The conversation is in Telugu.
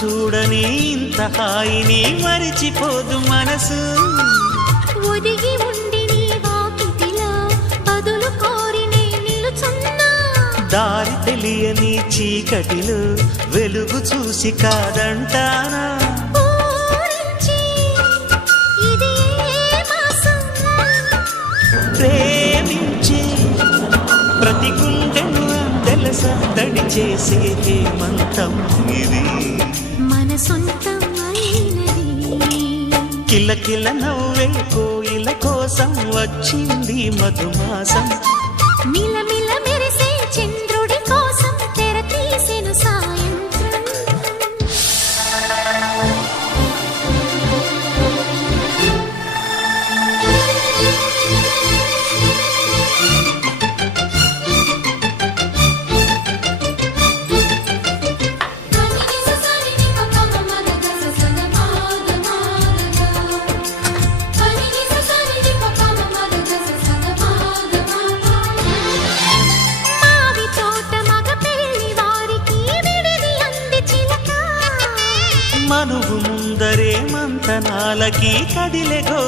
చూడని ఇంత హాయిని మరిచిపోదు మనసు. ఒదిగి ఉండి నీ వాకిటిలో బదులు కోరి నే నిలుచున్నా. దారి తెలియని చీకటిలో వెలుగు చూసి కాదంటానా. ప్రేమించే ప్రతి గుండెను అందెల సందడి చేసే హేమంతం ఇది. మన సొంతం అయినది. కిలకిల నవ్వే కోయిల కోసం వచ్చింది మధుమాసం. మిలమిల మెరిసే చంద్రుడి కోసం తెర తీసెను సాయంత్రం. మనువు ముందరే మంతనాలకి కదిలెగో